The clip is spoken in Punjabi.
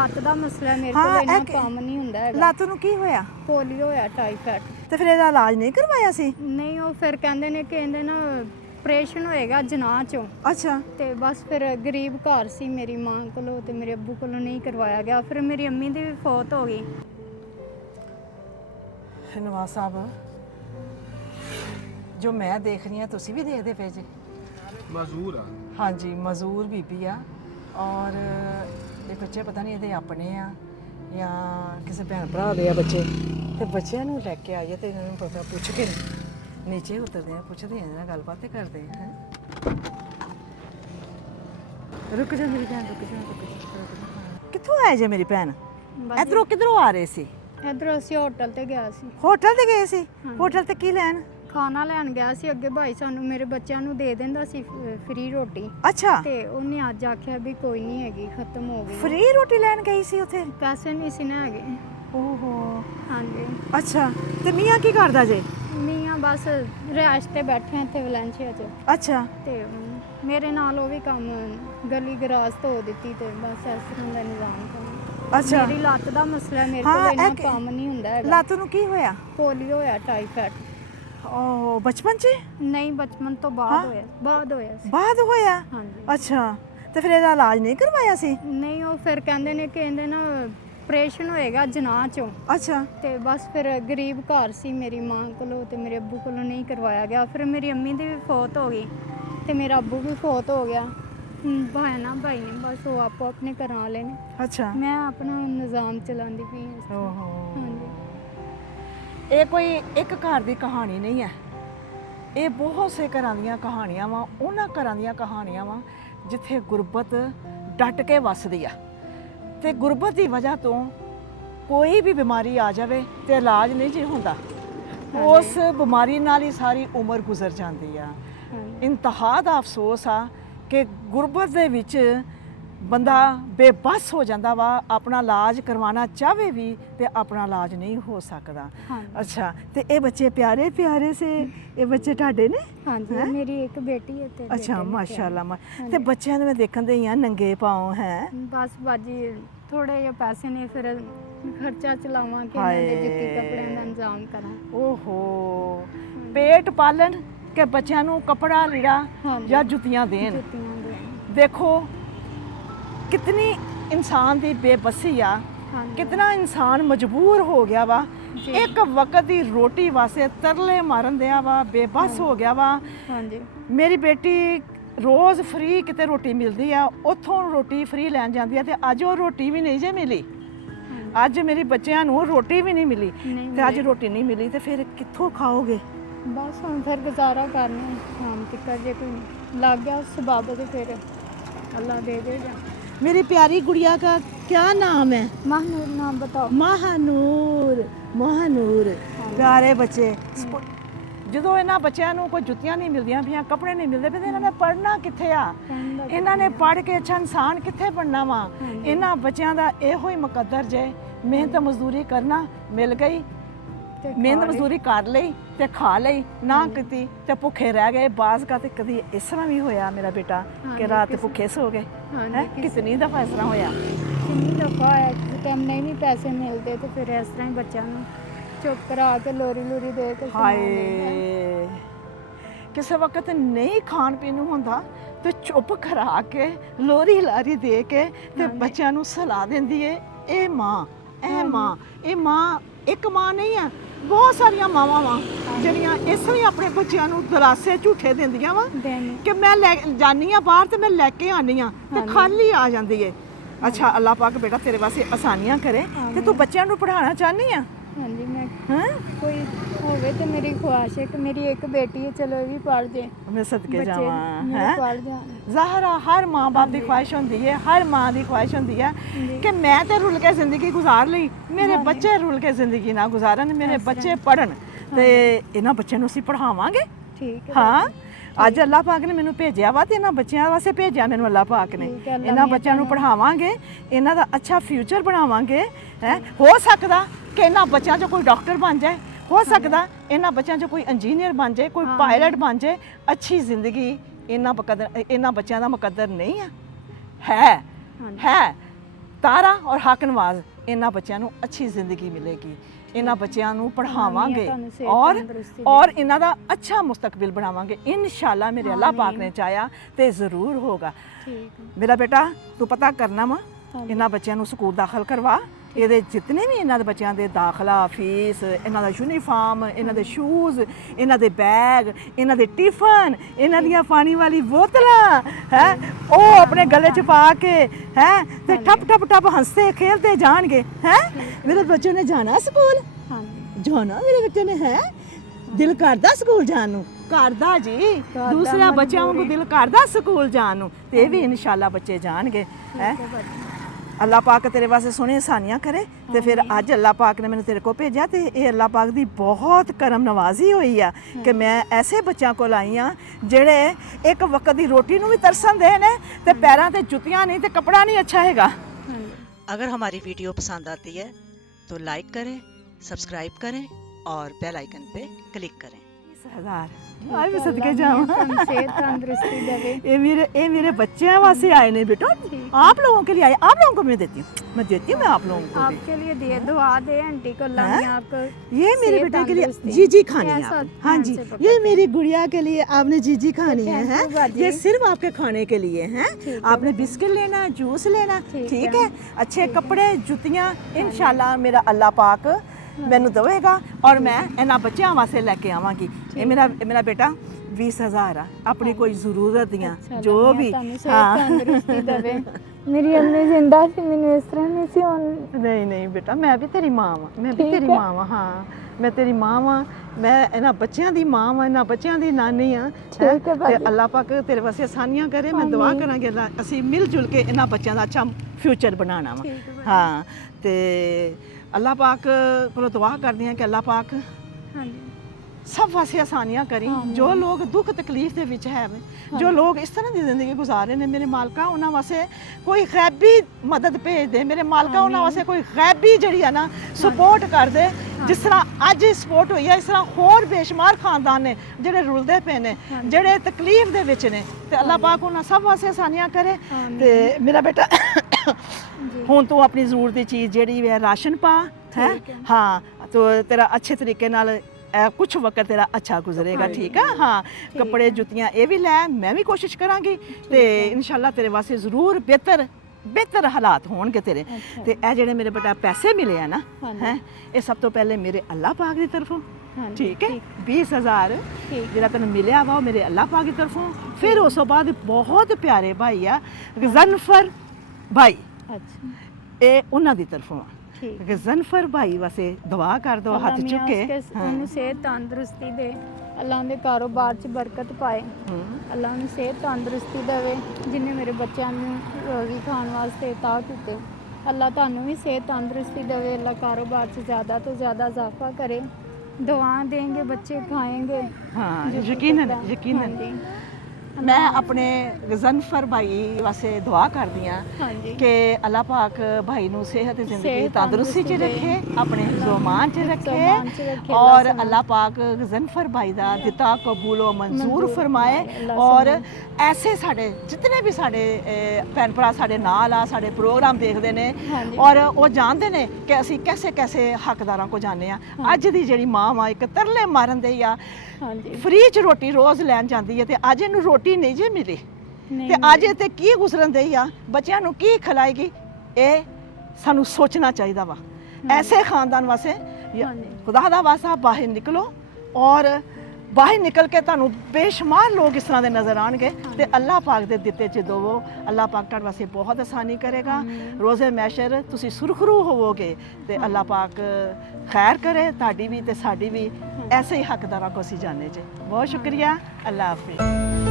ਲੱਤ ਦਾ ਮਸਲਾ ਮੇਰੇ ਹਾਂ, ਕੋਲ ਇੰਨਾ ਇਹ ਕੰਮ ਨਹੀਂ ਹੁੰਦਾ ਹੈਗਾ। ਲੱਤ ਨੂੰ ਕੀ ਹੋਇਆ? ਪੋਲੀਓ ਹੋਇਆ, ਟਾਈਫਾਇਡ। ਤੇ ਫਿਰ ਇਹਦਾ ਇਲਾਜ ਨਹੀਂ ਕਰਵਾਇਆ ਸੀ? ਨਹੀਂ, ਉਹ ਫਿਰ ਕਹਿੰਦੇ ਨੇ ਕਿ ਇਹਦੇ ਨਾ ਆਪਰੇਸ਼ਨ ਹੋਏਗਾ ਜਨਾਹ ਚੋਂ। ਅੱਛਾ। ਤੇ ਬਸ ਫਿਰ ਗਰੀਬ ਘਰ ਸੀ ਮੇਰੀ ਮਾਂ ਕੋਲੋਂ ਤੇ ਮੇਰੇ ਅੱਬੂ ਕੋਲੋਂ ਨਹੀਂ ਕਰਵਾਇਆ ਗਿਆ। ਫਿਰ ਮੇਰੀ ਅੰਮੀ ਦੀ ਵੀ ਫੌਤ ਹੋ ਗਈ। ਨਵਾਜ਼ ਸਾਹਿਬ, ਜੋ ਮੈਂ ਦੇਖ ਰਹੀ ਹਾਂ ਤੁਸੀਂ ਵੀ ਦੇਖਦੇ ਪਏ ਜੀ। ਮਜ਼ਦੂਰ ਆ। ਹਾਂਜੀ, ਮਜ਼ਦੂਰ ਬੀਬੀ ਆ ਔਰ ਇਹ ਬੱਚੇ ਪਤਾ ਨਹੀਂ ਇਹਦੇ ਆਪਣੇ ਆ ਜਾਂ ਕਿਸੇ ਭੈਣ ਭਰਾ ਦੇ ਆ ਬੱਚੇ। ਤੇ ਬੱਚਿਆਂ ਨੂੰ ਲੈ ਕੇ ਆਈਏ ਤੇ ਇਹਨਾਂ ਨੂੰ ਪਤਾ ਪੁੱਛ ਕੇ ਨੀਚੇ ਉਤਰਦੇ ਆ, ਪੁੱਛਦੇ ਆ, ਇਹਨਾਂ ਨਾਲ ਗੱਲਬਾਤ ਤੇ ਕਰਦੇ ਆ। ਰੁਕ ਜਾ ਮੇਰੀ ਭੈਣ, ਰੁਕ ਜਾ। ਕਿੱਥੋਂ ਆਏ ਜੇ ਮੇਰੀ ਭੈਣ? ਇੱਧਰੋਂ ਕਿੱਧਰੋਂ ਆ ਰਹੇ ਸੀ? ਇੱਧਰੋਂ ਅਸੀਂ ਹੋਟਲ ਤੇ ਗਿਆ ਸੀ। ਹੋਟਲ ਤੇ ਗਏ ਸੀ? ਹੋਟਲ ਤੇ ਕੀ ਲੈਣ? ਖਾਣਾ ਲੈਣ ਗਿਆ ਸੀ। ਅੱਗੇ ਭਾਈ ਸਾਨੂੰ ਮੇਰੇ ਬੱਚਿਆਂ ਨੂੰ ਦੇ ਦਿੰਦਾ ਸੀ ਫ੍ਰੀ ਰੋਟੀ। ਅੱਛਾ। ਤੇ ਉਹਨੇ ਅੱਜ ਆਖਿਆ ਵੀ ਕੋਈ ਨਹੀਂ ਹੈਗੀ, ਖਤਮ ਹੋ ਗਈ। ਫ੍ਰੀ ਰੋਟੀ ਲੈਣ ਗਈ ਸੀ ਉੱਥੇ? ਪੈਸੇ ਨਹੀਂ ਸੀ ਨਾ ਹੈਗੇ। ਓਹੋ। ਹਾਂਜੀ। ਅੱਛਾ, ਤੇ ਮੀਆਂ ਕੀ ਕਰਦਾ ਜੇ? ਮੀਆਂ ਬਸ ਰਿਹਾਇਸ਼ ਤੇ ਬੈਠੇ ਆ ਇੱਥੇ ਵਲੈਂਸ਼ੀਆ 'ਚ। ਅੱਛਾ। ਤੇ ਮੇਰੇ ਨਾਲ ਉਹ ਵੀ ਕੰਮ ਗਲੀ ਗਰਾਜ ਧੋ ਦਿੱਤੀ ਤੇ ਬਸ ਇਸ ਤਰ੍ਹਾਂ ਦਾ ਨਿਜ਼ਾਮ ਕੰਮ। ਅੱਛਾ। ਮੇਰੀ ਲੱਤ ਦਾ ਮਸਲਾ, ਮੇਰੇ ਹਾਂ, ਕੋਲ ਇੰਨਾ ਇਹ ਕੰਮ ਨਹੀਂ ਹੁੰਦਾ ਹੈਗਾ। ਲੱਤ ਨੂੰ ਕੀ ਹੋਇਆ? ਪੋਲੀਓ ਹੋਇਆ, ਟਾਈਫਾਇਡ। ਓ ਬਚਪਨ 'ਚ? ਨਹੀਂ, ਬਚਪਨ ਤੋਂ ਬਾਅਦ ਹੋਇਆ। ਬਾਅਦ ਹੋਇਆ ਸੀ। ਬਾਅਦ ਹੋਇਆ? ਹਾਂਜੀ। ਅੱਛਾ, ਤੇ ਫਿਰ ਇਹਦਾ ਇਲਾਜ ਨਹੀਂ ਕਰਵਾਇਆ ਸੀ? ਨਹੀਂ, ਉਹ ਫਿਰ ਕਹਿੰਦੇ ਨੇ ਕਿ ਇਹਦੇ ਨਾ ਆਪਰੇਸ਼ਨ ਹੋਏਗਾ ਜਨਾਹ ਚੋਂ। ਅੱਛਾ। ਤੇ ਬਸ ਫਿਰ ਗਰੀਬ ਘਰ ਸੀ ਮੇਰੀ ਮਾਂ ਕੋਲੋਂ ਤੇ ਮੇਰੇ ਅੱਬੂ ਕੋਲੋਂ ਨਹੀਂ ਕਰਵਾਇਆ ਗਿਆ। ਫਿਰ ਮੇਰੀ ਅੰਮੀ ਦੀ ਵੀ ਫੌਤ ਹੋ ਗਈ ਤੇ ਮੇਰਾ ਅੱਬੂ ਵੀ ਫੌਤ ਹੋ ਗਿਆ। ਭਾਈ ਨੇ ਬਸ ਉਹ ਆਪੋ ਆਪਣੇ ਘਰਾਂ ਵਾਲੇ ਨੇ। ਅੱਛਾ। ਮੈਂ ਆਪਣਾ ਨਿਜ਼ਾਮ ਚਲਾਉਂਦੀ ਪਈ ਹਾਂ। ਓਹੋ। ਹਾਂਜੀ। ਇਹ ਕੋਈ ਇੱਕ ਘਰ ਦੀ ਕਹਾਣੀ ਨਹੀਂ ਹੈ, ਇਹ ਬਹੁਤ ਸੇ ਘਰਾਂ ਦੀਆਂ ਕਹਾਣੀਆਂ ਵਾ। ਉਹਨਾਂ ਘਰਾਂ ਦੀਆਂ ਕਹਾਣੀਆਂ ਵਾ ਜਿੱਥੇ ਗੁਰਬਤ ਡਟ ਕੇ ਵੱਸਦੀ ਆ ਤੇ ਗੁਰਬਤ ਦੀ ਵਜ੍ਹਾ ਤੋਂ ਕੋਈ ਵੀ ਬਿਮਾਰੀ ਆ ਜਾਵੇ ਤੇ ਇਲਾਜ ਨਹੀਂ ਜੀ ਹੁੰਦਾ। ਉਸ ਬਿਮਾਰੀ ਨਾਲ ਹੀ ਸਾਰੀ ਉਮਰ ਗੁਜ਼ਰ ਜਾਂਦੀ ਆ। ਇੰਤਹਾ ਦਾ ਅਫਸੋਸ ਆ ਕਿ ਗੁਰਬਤ ਦੇ ਵਿੱਚ ਬੰਦਾ ਬੇਬਸ ਹੋ ਜਾਂਦਾ ਵਾ, ਆਪਣਾ ਇਲਾਜ ਕਰਵਾਉਣਾ ਚਾਹਵੇ ਵੀ ਤੇ ਆਪਣਾ ਇਲਾਜ ਨਹੀਂ ਹੋ ਸਕਦਾ। ਅੱਛਾ, ਤੇ ਇਹ ਬੱਚੇ ਪਿਆਰੇ ਪਿਆਰੇ ਸੇ, ਇਹ ਬੱਚੇ ਤੁਹਾਡੇ ਨੇ? ਹਾਂਜੀ, ਮੇਰੀ ਇੱਕ ਬੇਟੀ ਹੈ ਤੇ ਅੱਛਾ, ਮਾਸ਼ਾਅੱਲਾ। ਤੇ ਬੱਚਿਆਂ ਨੂੰ ਮੈਂ ਦੇਖਣ ਦੇ ਆ ਨੰਗੇ ਪਾਉ ਹੈ। ਬਸ ਬਾਜੀ ਥੋੜੇ ਜਿਹੇ ਪੈਸੇ ਨੇ, ਫਿਰ ਖਰਚਾ ਚਲਾਵਾਂ ਕਿ ਇਹਨਾਂ ਦੇ ਜੁੱਤੀ ਕੱਪੜਿਆਂ ਦਾ ਇੰਤਜ਼ਾਮ ਕਰਾਂ। ਓਹੋ, ਪੇਟ ਪਾਲਣ ਕਿ ਬੱਚਿਆਂ ਨੂੰ ਕੱਪੜਾ ਲੀੜਾ ਜਾਂ ਜੁੱਤੀਆਂ ਦੇਣ। ਦੇਖੋ ਕਿਤਨੀ ਇਨਸਾਨ ਦੀ ਬੇਬਸੀ ਆ, ਕਿਤਨਾ ਇਨਸਾਨ ਮਜਬੂਰ ਹੋ ਗਿਆ ਵਾ ਇੱਕ ਵਕਤ ਦੀ ਰੋਟੀ ਵਾਸਤੇ ਤਰਲੇ ਮਾਰਨ ਦਿਆ ਵਾ, ਬੇਬਸ ਹੋ ਗਿਆ ਵਾ। ਹਾਂਜੀ। ਮੇਰੀ ਬੇਟੀ ਰੋਜ਼ ਫ੍ਰੀ ਕਿਤੇ ਰੋਟੀ ਮਿਲਦੀ ਆ, ਉੱਥੋਂ ਰੋਟੀ ਫ੍ਰੀ ਲੈਣ ਜਾਂਦੀ ਆ ਤੇ ਅੱਜ ਉਹ ਰੋਟੀ ਵੀ ਨਹੀਂ ਜੇ ਮਿਲੀ। ਅੱਜ ਮੇਰੇ ਬੱਚਿਆਂ ਨੂੰ ਰੋਟੀ ਵੀ ਨਹੀਂ ਮਿਲੀ ਤੇ ਅੱਜ ਰੋਟੀ ਨਹੀਂ ਮਿਲੀ ਤੇ ਫਿਰ ਕਿੱਥੋਂ ਖਾਓਗੇ? ਬਸ ਹੁਣ ਫਿਰ ਗੁਜ਼ਾਰਾ ਕਰਨਾ ਸ਼ਾਮ ਤੱਕ, ਜੇ ਕੋਈ ਲੱਗ ਗਿਆ ਸਬਬ ਤੇ ਫਿਰ अल्लाह दे देगा। मेरी प्यारी गुड़िया का क्या नाम है? महानूर। नाम बताओ। महानूर। महानूर। प्यारे बच्चे। ਜਦੋਂ ਇਹਨਾਂ ਬੱਚਿਆਂ ਨੂੰ ਕੋਈ ਜੁੱਤੀਆਂ ਨਹੀਂ ਮਿਲਦੀਆਂ ਪਈਆਂ, ਕੱਪੜੇ ਨਹੀਂ ਮਿਲਦੇ ਪਏ, ਇਹਨਾਂ ਨੇ ਪੜ੍ਹਨਾ ਕਿੱਥੇ ਆ? ਇਹਨਾਂ ਨੇ ਪੜ੍ਹ ਕੇ ਅੱਛਾ ਇਨਸਾਨ ਕਿੱਥੇ ਬਣਨਾ ਵਾ? ਇਹਨਾਂ ਬੱਚਿਆਂ ਦਾ ਇਹੋ ਹੀ ਮੁਕੱਦਰ ਜੇ, ਮਿਹਨਤ ਮਜ਼ਦੂਰੀ ਕਰਨਾ ਮਿਲ ਗਈ, ਮਿਹਨਤ ਮਜ਼ਦੂਰੀ ਕਰ ਲਈ ਤੇ ਖਾ ਲਈ, ਨਾ ਕੀਤੀ ਤੇ ਭੁੱਖੇ ਰਹਿ ਗਏ। ਬਾਜ਼ ਕਾ ਤੇ ਕਦੀ ਇਸ ਤਰ੍ਹਾਂ ਵੀ ਹੋਇਆ ਮੇਰਾ ਬੇਟਾ ਕਿ ਰਾਤ ਭੁੱਖੇ ਸੋ ਗਏ? ਕਿਤਨੀ ਦਫਾ ਇਸ ਤਰ੍ਹਾਂ ਹੋਇਆ? ਕਿੰਨੀ ਦਫਾ ਹੋਇਆ। ਕਿਸੇ ਟਾਈਮ ਨਹੀਂ ਵੀ ਪੈਸੇ ਮਿਲਦੇ ਤੇ ਫਿਰ ਇਸ ਤਰ੍ਹਾਂ ਹੀ ਬੱਚਿਆਂ ਨੂੰ ਚੁੱਪ ਕਰਾ ਕੇ ਲੋਰੀ ਲੋਰੀ ਦੇ ਕੇ। ਹਾਏ, ਕਿਸੇ ਵਕਤ ਨਹੀਂ ਖਾਣ ਪੀਣ ਨੂੰ ਹੁੰਦਾ ਤੇ ਚੁੱਪ ਕਰਾ ਕੇ ਲੋਰੀ ਲਾਰੀ ਦੇ ਕੇ ਤੇ ਬੱਚਿਆਂ ਨੂੰ ਸਲਾ ਦਿੰਦੀ ਏ। ਇਹ ਮਾਂ, ਇਹ ਮਾਂ, ਇਹ ਮਾਂ ਇੱਕ ਮਾਂ ਨਹੀਂ ਆ, ਬਹੁਤ ਸਾਰੀਆਂ ਮਾਵਾਂ ਵਾ ਜਿਹੜੀਆਂ ਇਸ ਲਈ ਆਪਣੇ ਬੱਚਿਆਂ ਨੂੰ ਦਲਾਸੇ ਝੂਠੇ ਦਿੰਦੀਆਂ ਵਾ ਕਿ ਮੈਂ ਲੈ ਜਾਨੀ ਆ ਬਾਹਰ ਤੇ ਮੈਂ ਲੈ ਕੇ ਆਨੀ ਆ ਤੇ ਖਾਲੀ ਆ ਜਾਂਦੀ ਏ। ਅੱਛਾ, ਅੱਲਾਹ ਪਾਕ ਬੇਟਾ ਤੇਰੇ ਵਾਸਤੇ ਆਸਾਨੀਆਂ ਕਰੇ ਤੇ ਤੂੰ ਬੱਚਿਆਂ ਨੂੰ ਪੜ੍ਹਾਉਣਾ ਚਾਹਨੀ ਆ? ਹਾਂਜੀ, ਮੈਂ ਕੋਈ ਹੋਵੇ ਤੇ ਮੇਰੀ ਖੁਆਇਸ਼ ਹੈ ਕਿ ਮੇਰੀ ਇੱਕ ਬੇਟੀ ਹੈ, ਚਲੋ ਇਹ ਵੀ ਪੜ੍ਹ ਜੇ, ਮੈਂ ਸਦਕੇ ਜਾਵਾਂ। ਹੈ ਜ਼ਾਹਰਾ ਹਰ ਮਾਂ ਬਾਪ ਦੀ ਖੁਆਇਸ਼ ਹੁੰਦੀ ਹੈ, ਹਰ ਮਾਂ ਦੀ ਖੁਆਇਸ਼ ਹੁੰਦੀ ਹੈ ਕਿ ਮੈਂ ਤੇ ਰੁਲ ਕੇ ਜ਼ਿੰਦਗੀ ਗੁਜ਼ਾਰ ਲਈ, ਮੇਰੇ ਬੱਚੇ ਰੁਲ ਕੇ ਜ਼ਿੰਦਗੀ ਨਾ ਗੁਜ਼ਾਰਨ, ਮੇਰੇ ਬੱਚੇ ਪੜ੍ਹਨ ਤੇ ਇਹਨਾਂ ਬੱਚਿਆਂ ਨੂੰ ਅਸੀਂ ਪੜ੍ਹਾਵਾਂਗੇ। ਠੀਕ ਹੈ। ਹਾਂ, ਅੱਜ ਅੱਲਾਹ ਪਾਕ ਨੇ ਮੈਨੂੰ ਭੇਜਿਆ ਵਾ ਤੇ ਇਹਨਾਂ ਬੱਚਿਆਂ ਵਾਸਤੇ ਭੇਜਿਆ ਮੈਨੂੰ ਅੱਲਾਹ ਪਾਕ ਨੇ। ਇਹਨਾਂ ਬੱਚਿਆਂ ਨੂੰ ਪੜ੍ਹਾਵਾਂਗੇ, ਇਹਨਾਂ ਦਾ ਅੱਛਾ ਫਿਊਚਰ ਬਣਾਵਾਂਗੇ। ਹੋ ਸਕਦਾ ਕਿ ਇਹਨਾਂ ਬੱਚਿਆਂ 'ਚੋਂ ਕੋਈ ਡਾਕਟਰ ਬਣ ਜਾਏ, ਹੋ ਸਕਦਾ ਇਹਨਾਂ ਬੱਚਿਆਂ 'ਚੋਂ ਕੋਈ ਇੰਜੀਨੀਅਰ ਬਣ ਜਾਏ, ਕੋਈ ਪਾਇਲਟ ਬਣ ਜਾਏ। ਅੱਛੀ ਜ਼ਿੰਦਗੀ ਇਹਨਾਂ ਬੱਚਿਆਂ ਦਾ ਮੁਕੱਦਰ ਨਹੀਂ ਹੈ। ਤਾਰਾ ਔਰ ਹੱਕ ਨਵਾਜ਼ ਇਹਨਾਂ ਬੱਚਿਆਂ ਨੂੰ ਅੱਛੀ ਜ਼ਿੰਦਗੀ ਮਿਲੇਗੀ। ਇਹਨਾਂ ਬੱਚਿਆਂ ਨੂੰ ਪੜ੍ਹਾਵਾਂਗੇ ਤੁਹਾਨੂੰ ਸਿਹਤ ਔਰ ਤੰਦਰੁਸਤੀ ਔਰ ਇਹਨਾਂ ਦਾ ਅੱਛਾ ਮੁਸਤਕਬਲ ਬਣਾਵਾਂਗੇ ਇਨਸ਼ਾਅੱਲਾ। ਮੇਰੇ ਅੱਲਾਹ ਪਾਕ ਨੇ ਚਾਹਿਆ ਤੇ ਜ਼ਰੂਰ ਹੋਗਾ। ਠੀਕ ਹੈ। ਮੇਰਾ ਬੇਟਾ ਤੂੰ ਪਤਾ ਕਰਨਾ ਵਾ ਹਾਂਜੀ। ਇਹਨਾਂ ਬੱਚਿਆਂ ਨੂੰ ਸਕੂਲ ਦਾਖਲ ਕਰਵਾ। ਇਹਦੇ ਜਿਤਨੇ ਵੀ ਇਹਨਾਂ ਦੇ ਬੱਚਿਆਂ ਦੇ ਦਾਖਲਾ ਫੀਸ, ਇਹਨਾਂ ਦਾ ਯੂਨੀਫਾਰਮ, ਇਹਨਾਂ ਦੇ ਸ਼ੂਜ਼, ਇਹਨਾਂ ਦੇ ਬੈਗ, ਇਹਨਾਂ ਦੇ ਟਿਫਨ, ਇਹਨਾਂ ਦੀਆਂ ਪਾਣੀ ਵਾਲੀ ਬੋਤਲਾਂ ਹੈ ਉਹ ਆਪਣੇ ਗਲੇ 'ਚ ਪਾ ਕੇ ਹੈ ਤੇ ਟਪ ਟਪ ਟਪ ਹੱਸਦੇ ਖੇਡਦੇ ਜਾਣਗੇ। ਹੈ ਮੇਰੇ ਬੱਚੇ ਨੇ ਜਾਣਾ ਸਕੂਲ, ਹਾਂਜੀ ਜਾਣਾ ਮੇਰੇ ਬੱਚੇ ਨੇ। ਹੈ ਦਿਲ ਕਰਦਾ ਸਕੂਲ ਜਾਣ ਨੂੰ? ਕਰਦਾ ਜੀ। ਕਰਦਾ, ਦੂਸਰਿਆਂ ਬੱਚਿਆਂ ਵਾਂਗੂ ਦਿਲ ਕਰਦਾ ਸਕੂਲ ਜਾਣ ਨੂੰ ਤੇ ਇਹ ਵੀ ਇਨਸ਼ਾਅੱਲਾ ਬੱਚੇ ਜਾਣਗੇ। ਹੈ ਅੱਲਾਹ ਪਾਕ ਤੇਰੇ ਵਾਸਤੇ ਸੋਹਣੀ ਆਸਾਨੀਆਂ ਕਰੇ। ਤੇ ਫਿਰ ਅੱਜ ਅੱਲਾਹ ਪਾਕ ਨੇ ਮੈਨੂੰ ਤੇਰੇ ਕੋਲ ਭੇਜਿਆ ਤੇ ਇਹ ਅੱਲਾਹ ਪਾਕ ਦੀ ਬਹੁਤ ਕਰਮ ਨਵਾਜ਼ੀ ਹੋਈ ਆ ਕਿ ਮੈਂ ਐਸੇ ਬੱਚਿਆਂ ਕੋਲ ਆਈ ਆ ਜਿਹੜੇ ਇੱਕ ਵਕਤ ਦੀ ਰੋਟੀ ਨੂੰ ਵੀ ਤਰਸਦੇ ਨੇ ਤੇ ਪੈਰਾਂ ਤੇ ਜੁੱਤੀਆਂ ਨਹੀਂ ਤੇ ਕੱਪੜਾ ਨਹੀਂ ਅੱਛਾ ਹੈਗਾ। ਹਾਂਜੀ। अगर हमारी वीडियो पसंद आती है तो लाइक करें, सब्सक्राइब करें और बेल आइकन पे क्लिक करें। 20,000 ਆਏ ਵੀ ਸਦਕੇ ਜਾਵਾਂ। ਤੁਹਾਨੂੰ ਸਿਹਤ ਤੰਦਰੁਸਤੀ ਦੇਵੇ। ये मेरे बच्चे वास्ते आए ने बेटा। आप लोगों के लिए आए, आप लोगों को मैं देती हूँ, मैं देती हूँ मैं आप लोगों को भी। आपके लिए दिए, दुआ दे आंटी को, अल्लाह ने आपको ये मेरे सेहत बेटे के लिए तंदुरुस्ती। जीजी खानी है कैसा आपने। हाँ जी, ध्यान से ये पकड़ते मेरी गुड़िया के लिए आपने जीजी खानी है। थैंक हैं? यू बाजी। ये सिर्फ आपके खाने के लिए है। ठीक है आपने बिस्किट लेना, जूस लेना, ठीक ठीक है। है। अच्छे कपड़े, जुतियाँ इंशाल्लाह मेरा अल्लाह पाक मैनू देगा और मैं इन्हां बच्चों वास्ते लेके आवांगी। ये मेरा बेटा 20,000 आ अपनी कोई जरूरत दियां अच्छा जो लगा, भी। ਤੁਹਾਨੂੰ ਸਿਹਤ ਤੰਦਰੁਸਤੀ ਦੇਵੇ। ਮੇਰੀ ਅੰਮੀ ਜ਼ਿੰਦਾ ਸੀ, ਮੈਨੂੰ ਇਸ ਤਰ੍ਹਾਂ ਨਹੀਂ ਸੀ ਹੋਣ। नहीं नहीं बेटा मैं भी तेरी माँ वा, मैं भी ठीक तेरी है। माँ वा। हाँ मैं तेरी माँ वा, मैं इन्हां बच्चों दी माँ वा, इन्हां बच्चों दी नानी हाँ। ठीक है भाई। अल्लाह पाक तेरे वास्ते आसानियां करे। मैं दुआ आमीन। करांगे अल्लाह असीं मिल जुल के इन्हां बच्चों दा अच्छा फ्यूचर बनाना वा। ठीक है भाई। हाँ ते अल्लाह पाक कोलों दुआ करदी हां कि अल्लाह पाक ਹਾਂਜੀ सब वास्ते आसानियां करी। आमीन। जो लोग दुख तकलीफ दे विच है, जो लोग इस तरह की जिंदगी गुजार रहे ने, मेरे मालका उन्हां वास्ते कोई गैबी मदद भेज दे। मेरे मालका उन्हां वास्ते कोई गैबी जड़ी है ना सपोर्ट कर दे। जिस तरह अज सपोर्ट हुई है इस तरह होर बेशुमार खानदान ने जेड़े रुलदे पे ने, जेड़े तकलीफ दे विच ने ते अल्लाह पाक उन्हां सब वास्ते आसानियां करे। ते मेरा बेटा हुण तू अपनी जरूरत दी चीज़ जेड़ी है राशन पा है। हाँ तो तेरा अच्छे तरीके नाल कुछ वक्त तेरा अच्छा गुजरेगा। ठीक है। हाँ कपड़े जुतियाँ ये भी लै, मैं भी कोशिश करांगी ते इंशाल्लाह तेरे वास्ते ज़रूर बेहतर हालात होणगे तेरे। ते ए जेड़े मेरे बेटा पैसे मिले हैं ना हैं ये सब तो पहले मेरे अल्लाह पाक की तरफों। ठीक है 20,000 जेड़ा तेन मिलिया वा मेरे अल्लाह पाक की तरफों। फिर उस तो बाद बहुत प्यारे भाई आ गजनफर भाई, अच्छा ये उन्हां दी तरफों ठीक। गजनफर भाई वास्ते दुआ कर दो हाथ चुक के। ਉਹਨੂੰ ਸਿਹਤ ਤੰਦਰੁਸਤੀ ਦੇ, ਅੱਲਾ ਉਹਦੇ ਕਾਰੋਬਾਰ 'ਚ ਬਰਕਤ ਪਾਏ, ਅੱਲਾ ਉਹਨੂੰ ਸਿਹਤ ਤੰਦਰੁਸਤੀ ਦੇਵੇ। ਜਿੰਨੇ ਮੇਰੇ ਬੱਚਿਆਂ ਨੂੰ ਰੋਜ਼ੀ ਖਾਣ ਵਾਸਤੇ ਤਾ ਕੀਤੇ, ਅੱਲਾ ਤੁਹਾਨੂੰ ਵੀ ਸਿਹਤ ਤੰਦਰੁਸਤੀ ਦੇਵੇ। ਅੱਲਾ ਕਾਰੋਬਾਰ 'ਚ ਜ਼ਿਆਦਾ ਤੋਂ ਜ਼ਿਆਦਾ ਇਜ਼ਾਫਾ करे। दुआ देंगे बच्चे खाएंगे। हाँ जो यकीनन कुछ यकीनन। हाँ जी। मैं अपने गजनफर भाई वास्ते दुआ करदी हाँ हाँ जी कि अल्लाह पाक भाई नू सेहत जिंदगी सेहत तंदुरुस्ती च तंदुरुस्ती रखे, अपने ज़ुबान च ज़ुबान च रखे रखे, और अल्लाह सलामत। अल्लाह पाक गजनफर भाई दा दिता कबूल व मंजूर मंजूर फरमाए। फरमाए, अल्लाह और सलामत। ऐसे साढ़े जितने भी साढ़े भैन भरा साढ़े नाल आ, साढ़े प्रोग्राम देखते ने हाँ जी। और वो जानते ने कि असी कैसे कैसे हकदारां को जाने आ। अज दी जेड़ी मां वा एक तरले मारन दे आ हाँ जी फ्री च रोटी रोज़ लैन जाती है ते अज इनू रोटी नहीं जे मिली नहीं ਤੇ ਅੱਜ ਤੇ ਕੀ ਗੁਜ਼ਰਨ ਦਈ ਆ, ਬੱਚਿਆਂ ਨੂੰ ਕੀ ਖਿਲਾਏਗੀ, ਇਹ ਸਾਨੂੰ ਸੋਚਣਾ ਚਾਹੀਦਾ ਵਾ। ਐਸੇ ਖਾਨਦਾਨ ਵਾਸਤੇ ਹਾਂਜੀ। ਖੁਦਾ ਦਾ ਵਾਸਤਾ ਬਾਹਰ ਨਿਕਲੋ ਔਰ ਬਾਹਰ ਨਿਕਲ ਕੇ ਤੁਹਾਨੂੰ ਬੇਸ਼ੁਮਾਰ ਲੋਕ ਇਸ ਤਰ੍ਹਾਂ ਦੇ ਨਜ਼ਰ ਆਣਗੇ ਤੇ ਅੱਲਾਹ ਪਾਕ ਦੇ ਦਿੱਤੇ ਚ ਦੋਵੋ। ਅੱਲਾਹ ਪਾਕ ਤੁਹਾਡੇ ਵਾਸਤੇ ਬਹੁਤ ਆਸਾਨੀ ਕਰੇਗਾ। ਰੋਜ਼ੇ ਮੈਸ਼ਰ ਤੁਸੀਂ ਸੁਰਖਰੂ ਹੋਵੋਗੇ ਤੇ ਅੱਲਾਹ ਪਾਕ ਖੈਰ ਕਰੇ ਤੁਹਾਡੀ ਵੀ ਤੇ ਸਾਡੀ ਵੀ। ਐਸੇ ਹੀ ਹੱਕਦਾਰਾਂ ਕੋ ਅਸੀਂ ਜਾਣੇ ਚ। ਬਹੁਤ ਸ਼ੁਕਰੀਆ। ਅੱਲਾਹ ਹਾਫਿਜ਼।